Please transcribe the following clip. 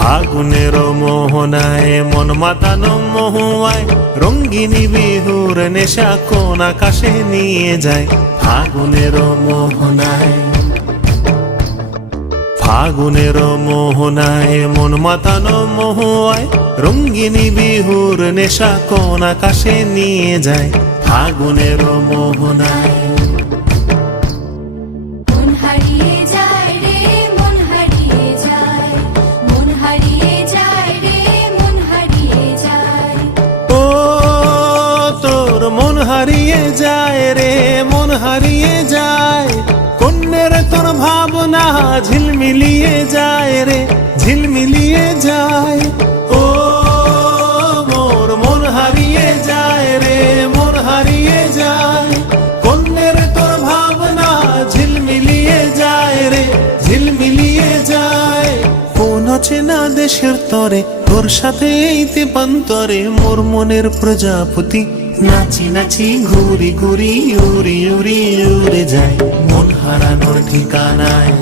ফাগুনের মোহনায় মন মাতানো মহুয়ায় রঙ্গিনী বিহুর নেশা কোন আকাশে নিয়ে যায়। ফাগুনের মোহনায় ফাগুনের মোহনায় মন মাতানো মহুয়ায় রঙ্গিনী বিহুর নেশা কোন আকাশে নিয়ে যায়। ফাগুনের মোহনায় মন হারিয়ে যায় রে, মন হারিয়ে যায়। কন্যের তোর ভাবনা ঝিলমিলিয়ে যায় রে, ঝিলমিলিয়ে যায়। ও মোর মন হারিয়ে যায় রে, মন হারিয়ে যায়। কন্যের তোর ভাবনা ঝিলমিলিয়ে যায় রে, ঝিলমিলিয়ে যায়। কোন চেনা দেশের তরে তোর সাথে এই তেপান্তরে মোর মনের প্রজাপতি নাচি নাচি ঘুরি ঘুরি উড়ি উড়ি উড়ে যায়। মন হারানোর ঠিকানায়